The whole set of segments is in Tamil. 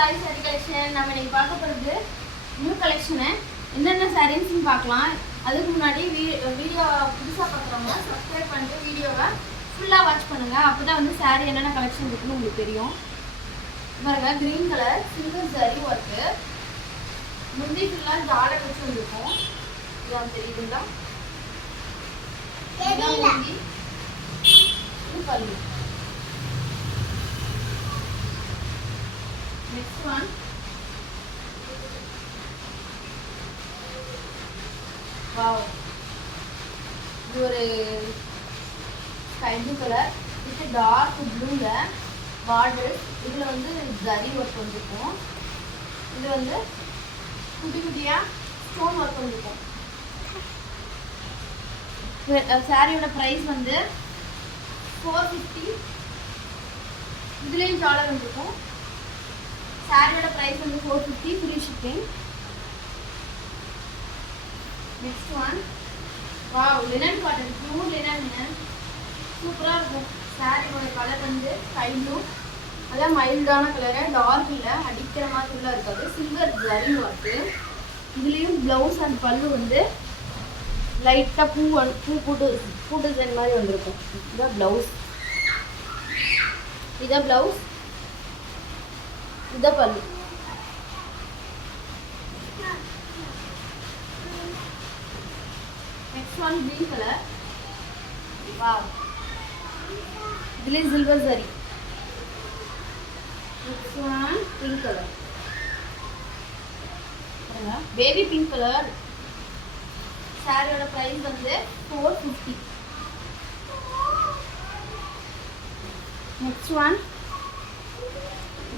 Sai sorry collection. நம்ம இன்னைக்கு பார்க்க போகிறது நியூ கலெக்ஷனு. என்னென்ன சாரீஸ்ன்னு பார்க்கலாம். அதுக்கு முன்னாடி வீடியோ புதுசாக பார்க்குறவங்க சப்ஸ்கிரைப் பண்ணிட்டு வீடியோவை ஃபுல்லாக வாட்ச் பண்ணுங்கள். அப்போ தான் வந்து சாரீ என்னென்ன கலெக்ஷன் இருக்குன்னு உங்களுக்கு தெரியும். பாருங்க, green colour silver sorry work. முந்தி ஃபுல்லாக ஜாடர் வச்சு வந்துருக்கும். இதான் தெரியுதுங்களா? முந்தி இது பல்லு. Next one, wow, இது ஒரு sky blue colour with dark ப்ளூல பார்டர். இதுல வந்து ஜரி ஒர்க் வந்துருக்கும். இது வந்து குட்டி குட்டியா ஸ்டோன் ஒர்க் வந்துருக்கும். சாரியோட ப்ரைஸ் வந்து 450. இதுலேயும் டாலர் வந்துருக்கும். சாரியோட ப்ரைஸ் வந்து 450 free shipping. Next one, wow, linen cotton, pure linen. சூப்பராக இருக்கும். சாரியோட கலர் வந்து ஸ்கை ப்ளூ. அதான் மைல்டான கலரு, டார்க் இல்லை, அடிக்கிற மாதிரிலாம் இருக்காது. Silver zari work. இதுலேயும் ப்ளவுஸ் அண்ட் பல்லு வந்து லைட்டாக பூ டிசைன் மாதிரி வந்திருக்கும். இதான் ப்ளவுஸ், இதான் ப்ளவுஸ், இதான் பல்லு. Next one green colour. Wow, இதுலேயே சில்வர் சரி. Next one pink colour. Baby pink colour. சாரியோட ப்ரைஸ் வந்து 450. நெக்ஸ்ட் ஒன்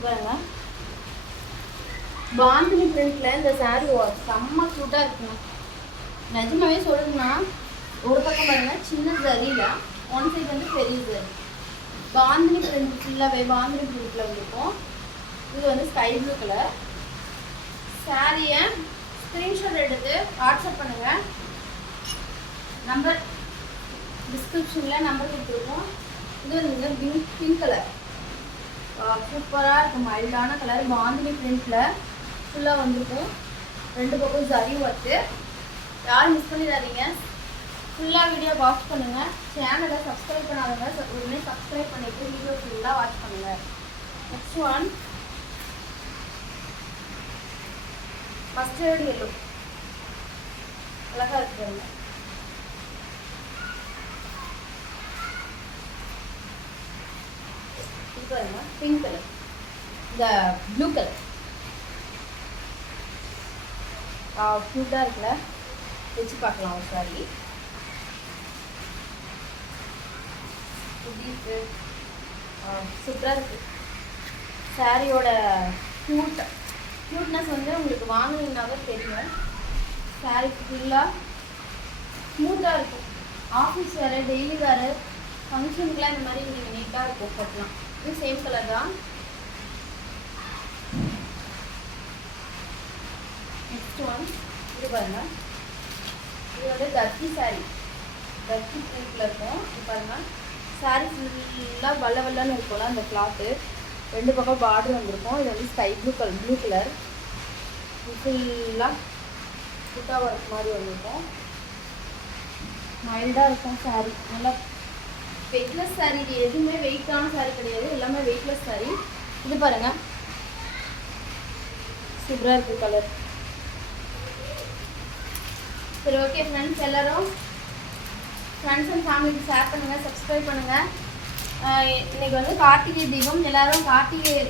பாருங்க, பாந்தினி பிரிண்ட்ல இந்த சாரி செம்ம க்யூட்டாக இருக்குங்க. நிஜமாவே சொல்லுங்கன்னா, ஒரு பக்கம் பாருங்க சின்ன ஜரியில், ஒன் சைடு வந்து பெரிய ஜரி. பாந்தினி பிரிண்ட் ஃபுல்லாகவே பாந்தினி பிரிண்ட்ல வந்துருக்கும். இது வந்து ஸ்கை ப்ளூ கலர். சாரியை ஸ்க்ரீன்ஷாட் எடுத்து வாட்ஸ்அப் பண்ணுங்கள். நம்பர் டிஸ்கிரிப்ஷனில் நம்பர் கொடுத்துருக்கோம். இது வந்து பிங்க் கலர். சூப்பராக இருக்கும். மைல்டான கலர், பாந்தினி பிரிண்ட்டில் ஃபுல்லாக வந்துருக்கும். ரெண்டு பக்கம் ஜரி ஒர்க்கு. யாரும் மிஸ் பண்ணிடாதீங்க. ஃபுல்லாக வீடியோ வாட்ச் பண்ணுங்கள். சேனலை சப்ஸ்கிரைப் பண்ணாதவங்க உடனே சப்ஸ்கிரைப் பண்ணிவிட்டு வீடியோ ஃபுல்லாக வாட்ச் பண்ணுங்கள். Next one, mustard yellow. அழகாக இருக்குங்க. பிங்க் கலர், இந்த ப்ளூ கலர். க்யூட்டாக இருக்குல்ல, வச்சு பார்க்கலாம் ஒரு சாரி. சூப்பராக இருக்குது. சாரியோட க்யூட்னஸ் வந்து உங்களுக்கு வாங்கினீங்கன்னாவே தெரியும். சாரி ஃபுல்லாக ஸ்மூத்தாக இருக்கும். ஆஃபீஸ் வேறு, டெய்லி வேறு, ஃபங்க்ஷனுக்குலாம் இந்த மாதிரி நீங்கள் நீட்டாக இருக்கும் கட்டலாம். இது சேம் கலர் தான். நெக்ஸ்ட் ஒன், இது பாருங்க, இது வந்து தர்த்தி சாரி, தர்த்தி பிரிண்ட்ல இருக்கும். இது பாருங்க, சாரி ஃபுல்லாக வல்ல வல்லன்னு இருக்கும்ல அந்த கிளாத்து. ரெண்டு பக்கம் பார்டர் வந்திருக்கும். இது வந்து ஸ்கை ப்ளூ கலர். இது ஃபுல்லாக புட்டா ஒர்க் மாதிரி வந்திருக்கும். மைல்டாக இருக்கும் சாரி. நல்லா வெயிட்லெஸ் சாரி. இது எதுவுமே வெயிட்டான சாரி கிடையாது, எல்லாமே வெயிட்லெஸ் சாரி. இது பாருங்க, சூப்பராக இருக்கு கலர். சரி, ஓகே ஃப்ரெண்ட்ஸ், எல்லாரும் ஃப்ரெண்ட்ஸ் அண்ட் ஃபேமிலிக்கு ஷேர் பண்ணுங்கள், சப்ஸ்கிரைப் பண்ணுங்கள். இன்னைக்கு வந்து கார்த்திகை தீபம். எல்லாரும்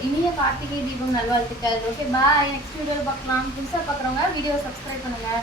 இனிய கார்த்திகை தீபம் நல்வாழ்த்துக்கள். ஓகே, பாய். நெக்ஸ்ட் வீடியோவில் பார்க்கலாம். புதுசாக பார்க்குறவங்க வீடியோ சப்ஸ்கிரைப் பண்ணுங்கள்.